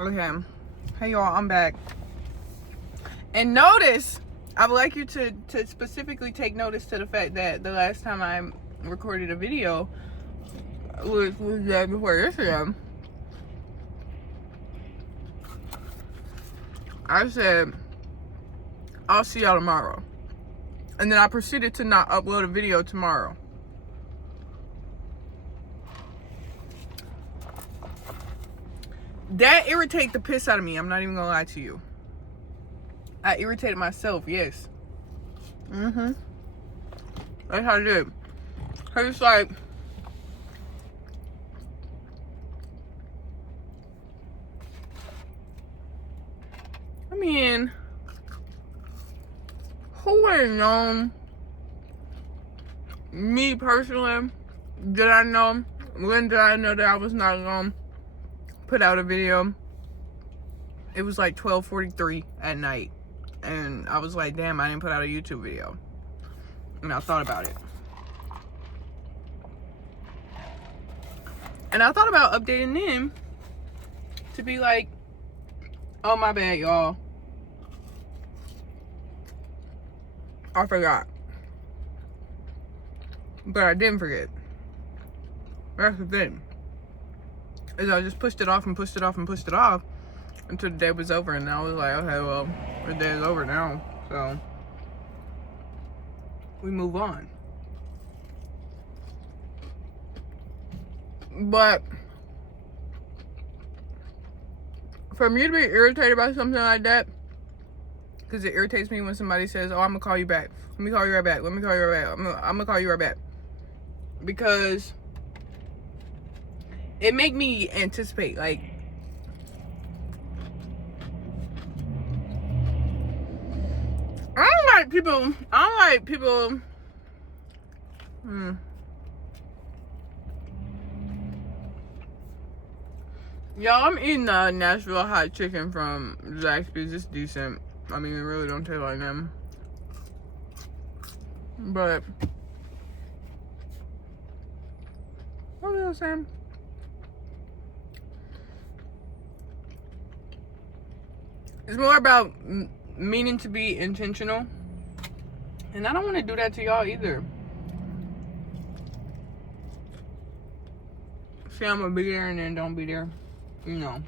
Okay. Hey y'all, I'm back. And notice, I would like you to specifically take notice to the fact that the last time I recorded a video was the day before yesterday. I said, I'll see y'all tomorrow. And then I proceeded to not upload a video tomorrow. That irritated the piss out of me. I'm not even gonna lie to you. I irritated myself, yes. That's how I did. Cause it's like, I mean, who would have known me personally? Did I know? When did I know that I was not gonna put out a video? It was like 12:43 at night. And I was like, damn, I didn't put out a YouTube video. And I thought about it. And I thought about updating them to be like, oh, my bad, y'all. I forgot. But I didn't forget. That's the thing. Is I just pushed it off and pushed it off and pushed it off until the day was over. And I was like, okay, well, the day is over now. So we move on. But for me to be irritated by something like that, because it irritates me when somebody says, oh, I'm gonna call you back. Let me call you right back. Let me call you right back. I'm gonna call you right back. Because it make me anticipate, like, I don't like people, Y'all, I'm eating Nashville hot chicken from Zaxby's. It's decent. I mean, it really don't taste like them. But what was I saying? It's more about meaning to be intentional. And I don't want to do that to y'all either. Say I'm gonna be there and then don't be there. You know.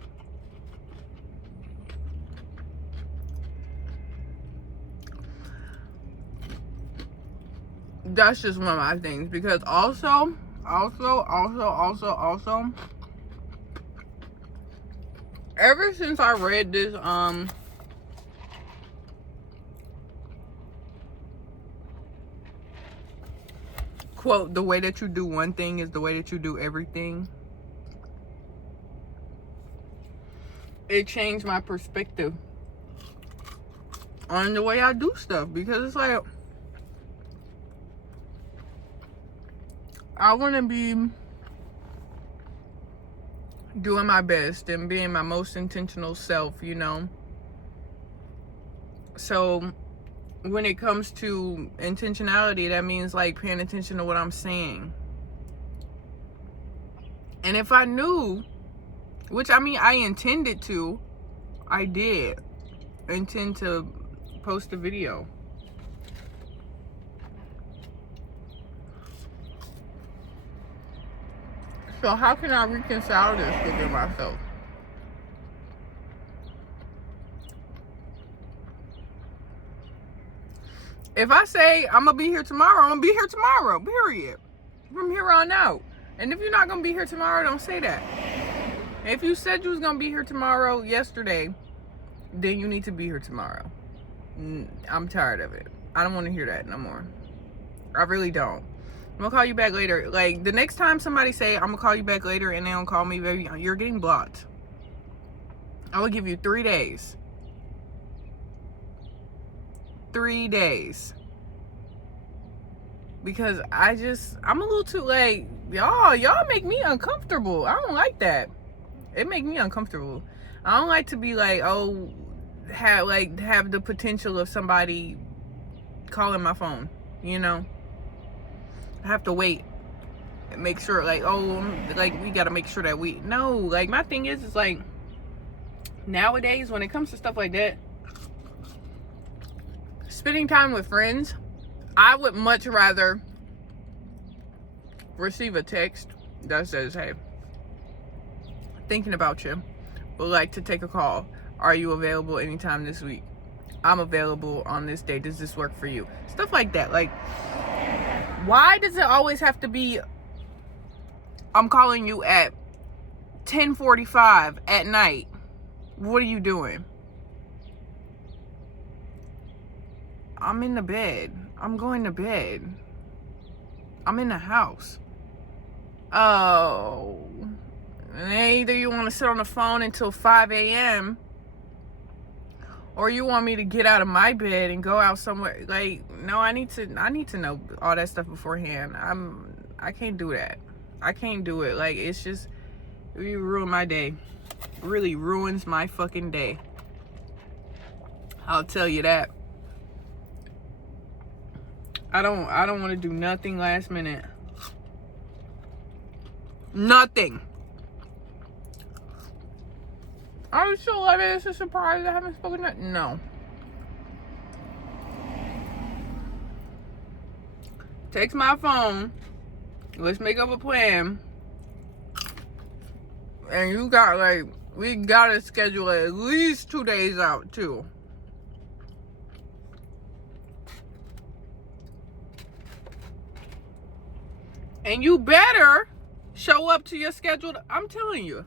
That's just one of my things. Because also, ever since I read this, quote, the way that you do one thing is the way that you do everything, it changed my perspective on the way I do stuff. Because it's like, I want to be doing my best and being my most intentional self, you know. So when it comes to intentionality, that means like paying attention to what I'm saying. And if I knew, which I mean I intended to, I did intend to post a video. So how can I reconcile this within myself? If I say I'm gonna be here tomorrow, I'm gonna be here tomorrow, period. From here on out. And if you're not gonna be here tomorrow, don't say that. If you said you was gonna be here tomorrow yesterday, then you need to be here tomorrow. I'm tired of it. I don't want to hear that no more. I really don't. I'm gonna call you back later. Like, the next time somebody say I'm gonna call you back later and they don't call me, baby, you're getting blocked. I will give you 3 days. 3 days. Because I'm a little too, like, y'all make me uncomfortable. I don't like that. It make me uncomfortable. I don't like to be like, oh, have the potential of somebody calling my phone, you know. I have to wait and make sure, like, oh, like, we gotta make sure that no, like, my thing is like, Nowadays, when it comes to stuff like that, spending time with friends, I would much rather receive a text that says, hey, thinking about you, would like to take a call. Are you available anytime this week? I'm available on this day. Does this work for you? Stuff like that. Like, why does it always have to be, I'm calling you at 10:45 at night? What are you doing? I'm in the bed. I'm going to bed. I'm in the house. Oh. Either you want to sit on the phone until 5 a.m. or you want me to get out of my bed and go out somewhere. Like, no, I need to know all that stuff beforehand. I can't do that. I can't do it. Like, it's just, you ruin my day. It really ruins my fucking day. I'll tell you that. I don't want to do nothing last minute. Nothing. Are you sure like it's a surprise I haven't spoken that? No. Text my phone. Let's make up a plan. And you got, like, we gotta schedule at least 2 days out too. And you better show up to your scheduled. I'm telling you.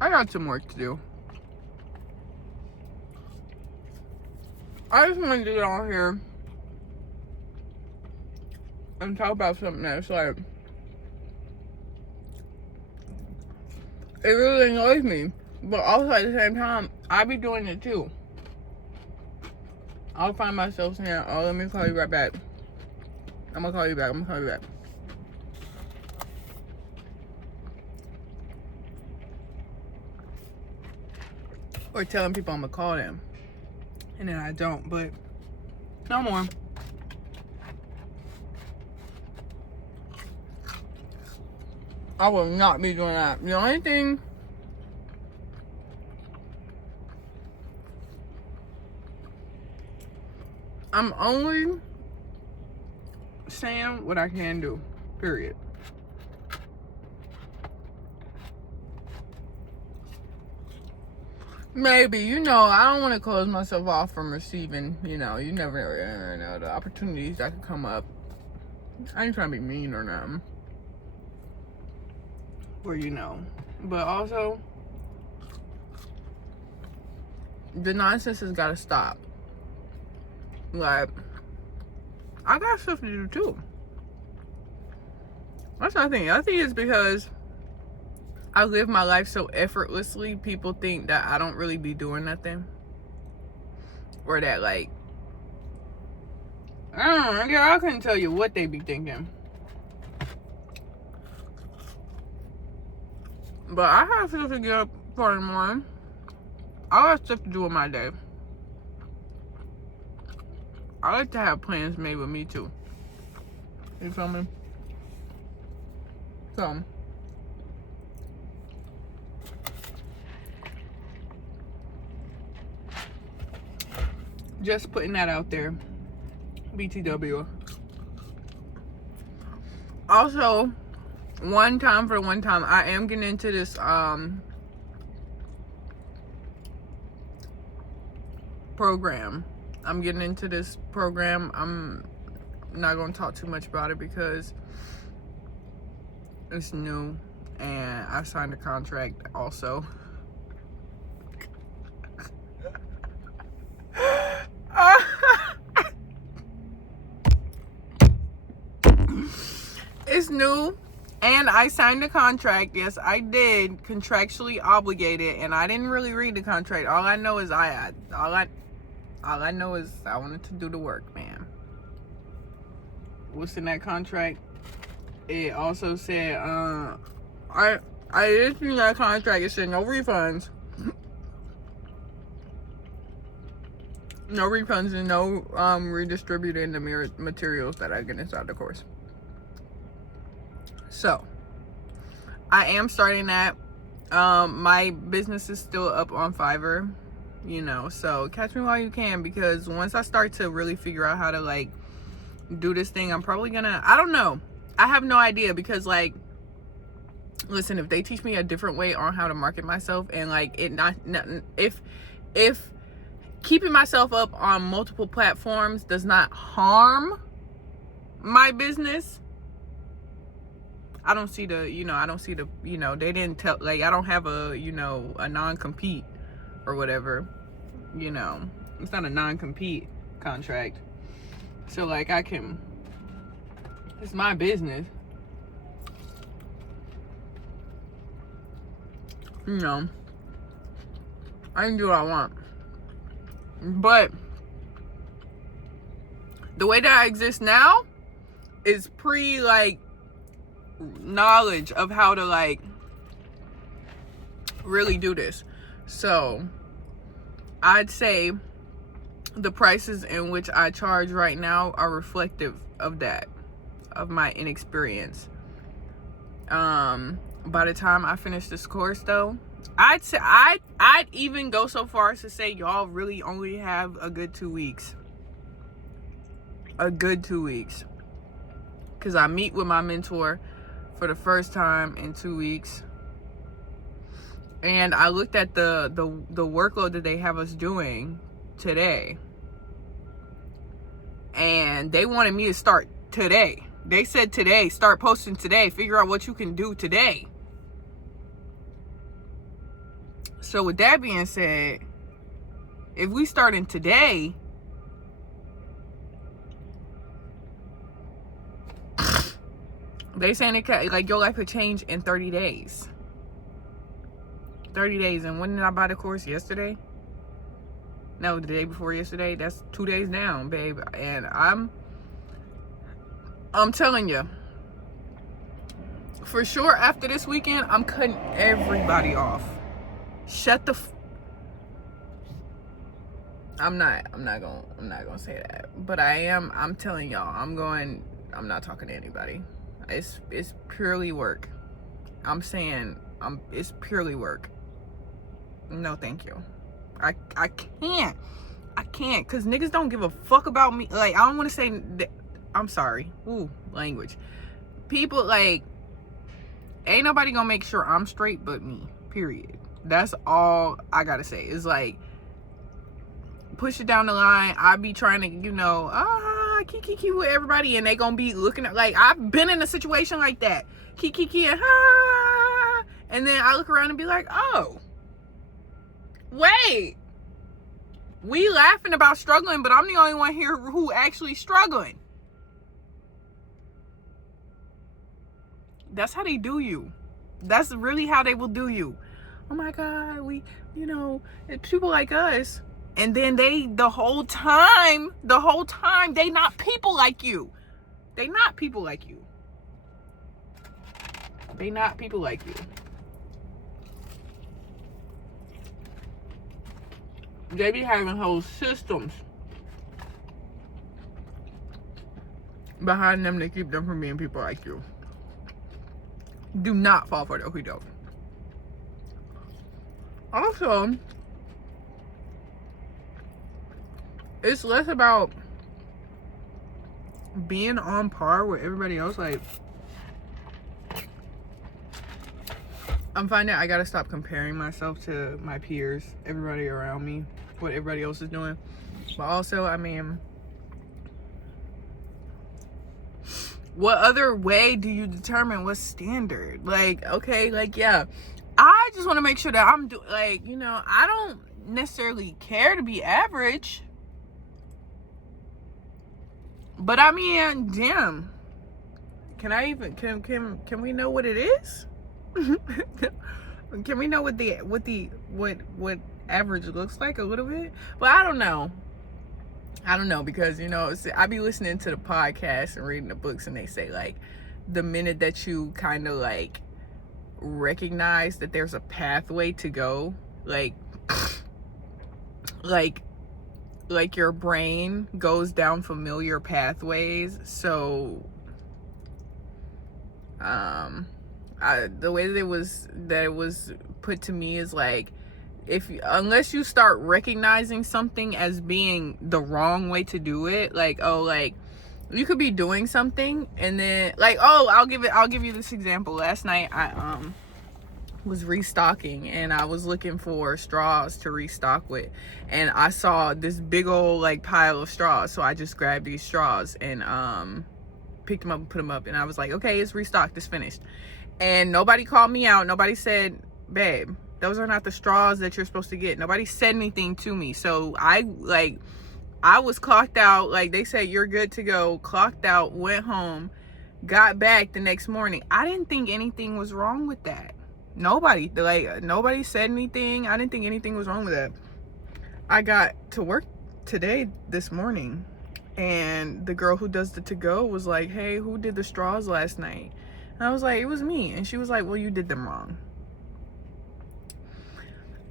I got some work to do. I just want to get on here and talk about something that's like, it really annoys me, but also at the same time, I be doing it too. I'll find myself saying, oh, let me call you right back. I'm gonna call you back. Or telling people I'm gonna call them. And then I don't, but no more. I will not be doing that. The only thing I'm only saying what I can do. Period. Maybe, I don't want to close myself off from receiving, you never know the opportunities that could come up. I ain't trying to be mean or nothing. Or, but also, the nonsense has got to stop. Like, I got stuff to do too. That's what I think. I think it's because I live my life so effortlessly, people think that I don't really be doing nothing. Or that, like, I don't know, I couldn't tell you what they be thinking. But I have stuff to get up for in the morning. I got stuff to do in my day. I like to have plans made with me too. You feel me? So, just putting that out there. BTW. Also, one time, I am getting into this program. I'm getting into this program. I'm not going to talk too much about it because it's new and I signed a contract also. It's new and I signed a contract. Yes, I did, contractually obligated, and I didn't really read the contract. All I know is I wanted to do the work, man. What's in that contract? It also said I issued that contract. It said no refunds. No refunds and no redistributing the materials that I get inside the course. So I am starting that. My business is still up on Fiverr, you know, so catch me while you can, because once I start to really figure out how to like do this thing, I'm probably gonna, I don't know, I have no idea, because like, listen, if they teach me a different way on how to market myself, and like it not if keeping myself up on multiple platforms does not harm my business, I don't see the, they didn't tell, like, I don't have a, a non-compete or whatever, it's not a non-compete contract. So like it's my business. I can do what I want. But the way that I exist now is like knowledge of how to like really do this. So I'd say the prices in which I charge right now are reflective of that, of my inexperience. By the time I finish this course though, I'd say I'd even go so far as to say y'all really only have a good 2 weeks. A good 2 weeks. Cause I meet with my mentor for the first time in 2 weeks. And I looked at the workload that they have us doing today. And they wanted me to start today. They said today, start posting today, figure out what you can do today. So with that being said, if we starting today, they saying it can, like, your life could change in 30 days. 30 days. And when did I buy the course? Yesterday? No, the day before yesterday. That's 2 days down, babe. And I'm telling you, for sure after this weekend, I'm cutting everybody off. I'm not gonna say that, but I'm telling y'all, I'm not talking to anybody. It's purely work. I'm saying, it's purely work. No, thank you. I can't, cause niggas don't give a fuck about me. Like, I don't want to say that, I'm sorry. Ooh, language. People, like, ain't nobody gonna make sure I'm straight but me, period. That's all I gotta say. It's like, push it down the line. I be trying to, kiki with everybody, and they gonna be looking at, like, I've been in a situation like that. Kiki and and then I look around and be like, oh, wait. We laughing about struggling, but I'm the only one here who actually struggling. That's how they do you. That's really how they will do you. Oh my God, people like us. And then the whole time, they not people like you. They not people like you. They not people like you. They be having whole systems behind them to keep them from being people like you. Do not fall for the okie doke. Also, it's less about being on par with everybody else. Like, I'm finding I gotta stop comparing myself to my peers, everybody around me, what everybody else is doing. But also, I mean, what other way do you determine what's standard? Like, okay, like, yeah, I just want to make sure that I'm I don't necessarily care to be average. But I mean, damn. Can we know what it is? Can we know what average looks like a little bit? But I don't know, because I be listening to the podcast and reading the books, and they say, like, the minute that you kind of like recognize that there's a pathway to go, like like your brain goes down familiar pathways. So the way that it was put to me is like, unless you start recognizing something as being the wrong way to do it, like, oh, like you could be doing something and then like, oh, I'll give you this example. Last night I was restocking and I was looking for straws to restock with, and I saw this big old like pile of straws, so I just grabbed these straws and picked them up and put them up, and I was like, okay, it's restocked, it's finished. And nobody called me out, nobody said, babe, those are not the straws that you're supposed to get. Nobody said anything to me. So I was clocked out, like they said you're good to go, clocked out, went home, got back the next morning. I didn't think anything was wrong with that. Nobody said anything. I didn't think anything was wrong with that. I got to work this morning, and the girl who does the to-go was like, hey, who did the straws last night? And I was like, it was me. And she was like, well, you did them wrong.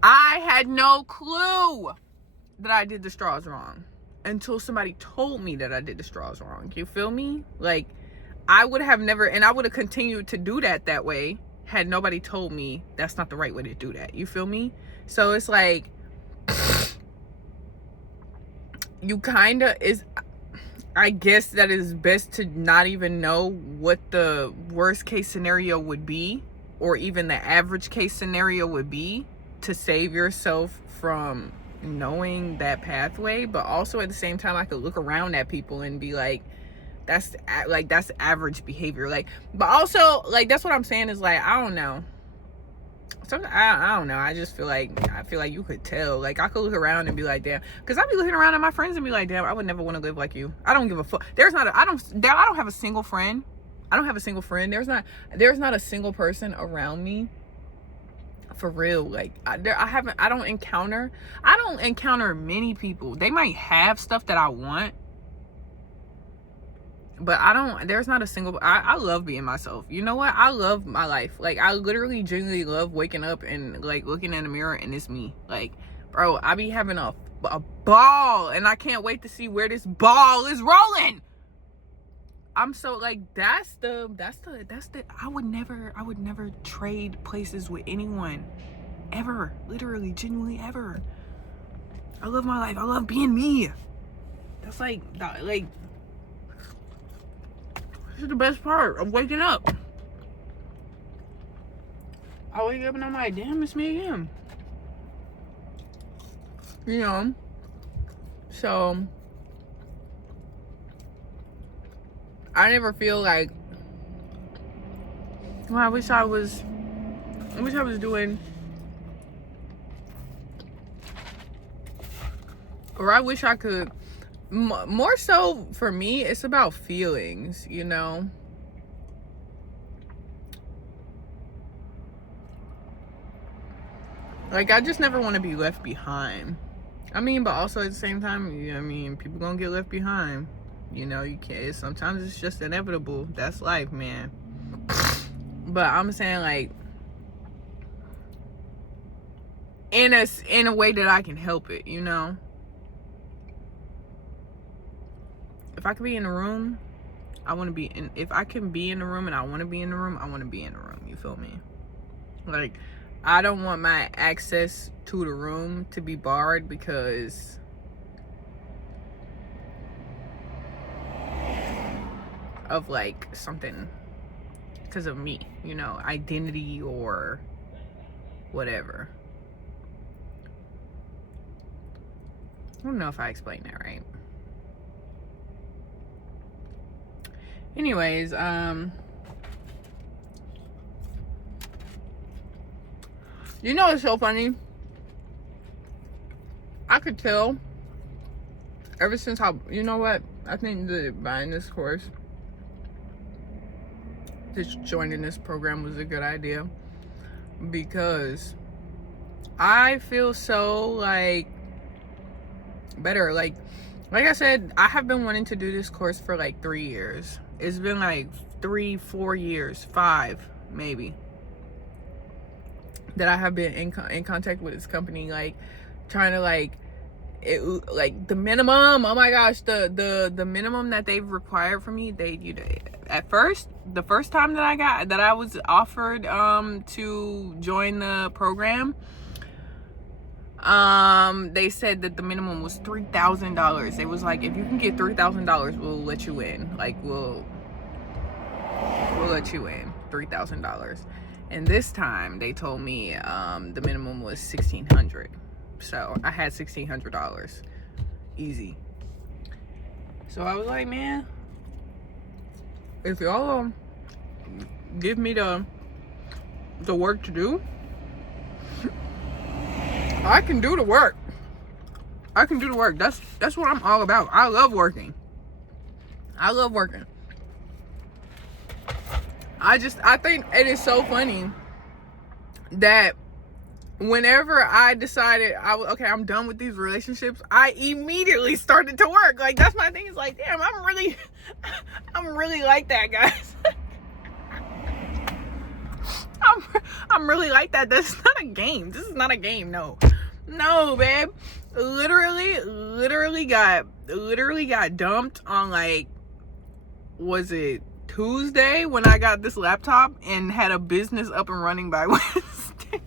I had no clue that I did the straws wrong until somebody told me that I did the straws wrong. You feel me? Like, I would have never, and I would have continued to do that way had nobody told me that's not the right way to do that. You feel me? So it's like, you kind of I guess that is best to not even know what the worst case scenario would be, or even the average case scenario would be, to save yourself from knowing that pathway. But also at the same time, I could look around at people and be like, that's average behavior. Like, but also, like, that's what I'm saying is like, I don't know. Sometimes I don't know. I just feel like you could tell. Like, I could look around and be like, damn. Because I'd be looking around at my friends and be like, damn, I would never want to live like you. I don't give a fuck. I don't have a single friend. I don't have a single friend. There's not a single person around me, for real. Like, I don't encounter many people. They might have stuff that I want, but there's not a single. I love being myself. You know what? I love my life. Like, I literally genuinely love waking up and like looking in the mirror and it's me. Like, bro, I be having a ball, and I can't wait to see where this ball is rolling. I'm so like, that's the I would never trade places with anyone ever. Literally, genuinely, ever. I love my life. I love being me. That's like this is the best part of waking up. I wake up and I'm like, damn, it's me again. You know? So I never feel like, well, I wish I was doing, or I wish I could. More so for me, it's about feelings, you know? Like, I just never want to be left behind. I mean, but also at the same time, I mean, people gonna get left behind. You know, you can't, sometimes it's just inevitable. That's life, man. But I'm saying, like, in a way that I can help it, you know? If I could be in the room, I want to be in. If I can be in the room and I want to be in the room, I want to be in the room. You feel me? Like, I don't want my access to the room to be barred because of like something, because of me, you know, identity or whatever. I don't know if I explained that right. Anyways, you know, it's so funny. I could tell ever since you know what? I think that buying this course, just joining this program was a good idea, because I feel so like better. Like I said, I have been wanting to do this course for like 3 years. It's been like 3-4 years, 5 maybe. that I have been in contact with this company, like trying to like the minimum, oh my gosh, the minimum that they've required for me, at first, the first time that I was offered to join the program, they said that the minimum was $3,000. It was like, if you can get $3,000, we'll let you in. Like, we'll let you in, $3,000. And this time they told me the minimum was $1,600. So I had $1,600 easy. So I was like, man, if y'all give me the work to do, I can do the work. I can do the work. That's what I'm all about. I love working. I think it is so funny that whenever I decided I'm done with these relationships, I immediately started to work. Like, that's my thing. It's like, damn, I'm really like that, guys. I'm really like that. That's not a game. This is not a game. No, babe. Literally got dumped on, like, was it Tuesday when I got this laptop and had a business up and running by Wednesday.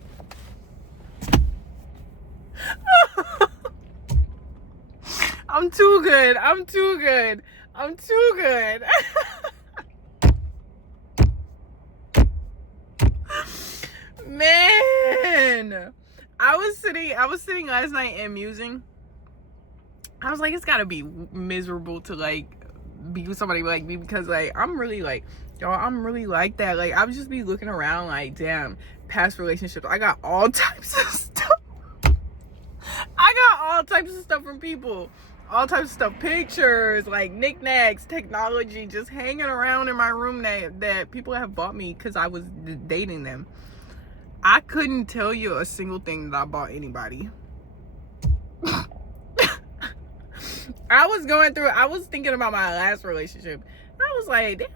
I'm too good. Man, I was sitting last night and musing. I was like, it's gotta be miserable to like be with somebody like me, because like I'm really like, y'all, I'm really like that. Like, I would just be looking around like, damn, past relationships, I got all types of stuff. From people, all types of stuff, pictures, like knickknacks, technology, just hanging around in my room that people have bought me because I was dating them. I couldn't tell you a single thing that I bought anybody. I was thinking about my last relationship. I was like, damn,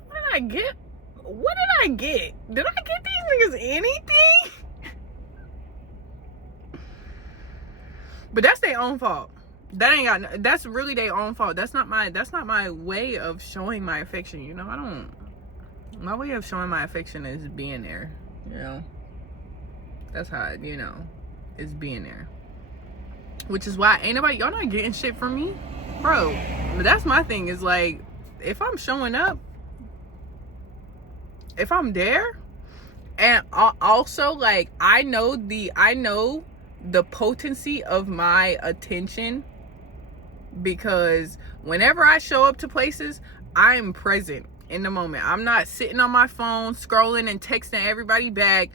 what did I get? Did I get these niggas anything? But that's their own fault. That's really their own fault. That's not my way of showing my affection. You know, my way of showing my affection is being there. You know, that's how, you know, is being there. Which is why y'all not getting shit from me, bro. But that's my thing, is like, if I'm showing up, if I'm there, and also like I know the potency of my attention, because whenever I show up to places, I'm present in the moment. I'm not sitting on my phone scrolling and texting everybody back.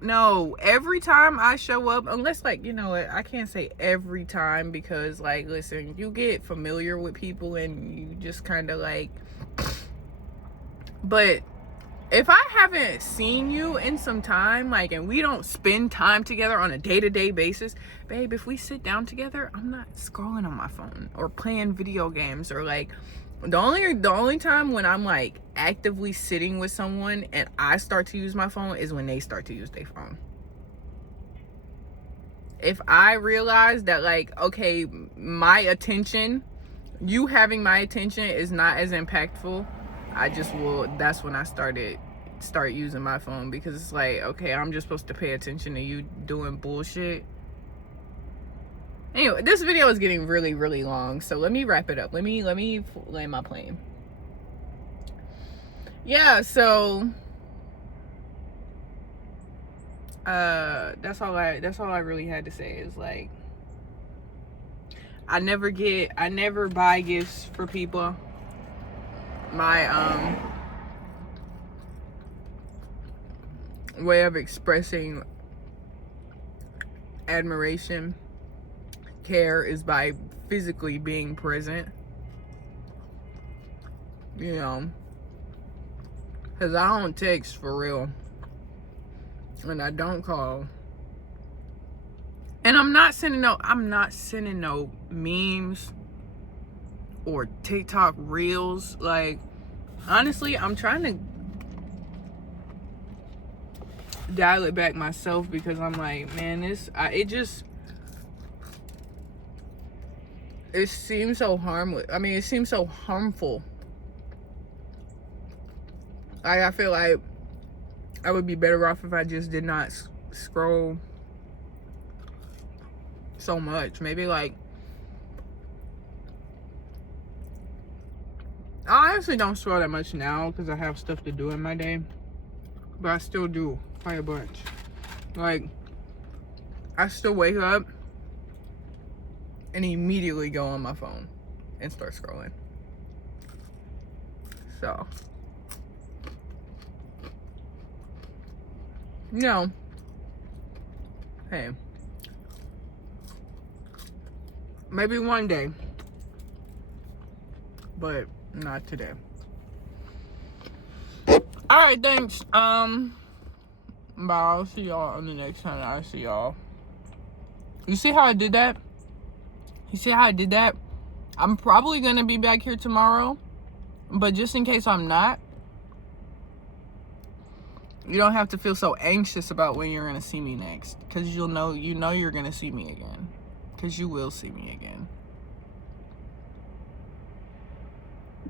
No, every time I show up, unless, like, you know what, I can't say every time, because, like, listen, you get familiar with people and you just kind of like, but if I haven't seen you in some time, like, and we don't spend time together on a day-to-day basis, babe, if we sit down together, I'm not scrolling on my phone or playing video games, or like, the only time when I'm like actively sitting with someone and I start to use my phone is when they start to use their phone. If I realize that, like, okay, my attention, you having my attention is not as impactful, that's when I start using my phone, because it's like, okay, I'm just supposed to pay attention to you doing bullshit. Anyway, this video is getting really, really long, so let me wrap it up. Let me land my plane. Yeah, so that's all I really had to say, is like, I never buy gifts for people. My way of expressing admiration, care, is by physically being present. You know, because I don't text for real, and I don't call, and I'm not sending no memes or TikTok reels. Like, honestly, I'm trying to dial it back myself because I'm like, man, it seems so harmless. I mean, it seems so harmful. I feel like I would be better off if I just did not scroll so much. Maybe like, I honestly don't scroll that much now because I have stuff to do in my day, but I still do quite a bunch. Like, I still wake up and immediately go on my phone and start scrolling. So, no. Hey, maybe one day, but not today. All right, thanks. Bye. I'll see y'all on the next time I see y'all. You see how I did that? You see how I did that? I'm probably gonna be back here tomorrow, but just in case I'm not, you don't have to feel so anxious about when you're gonna see me next, because you know you're gonna see me again, because you will see me again.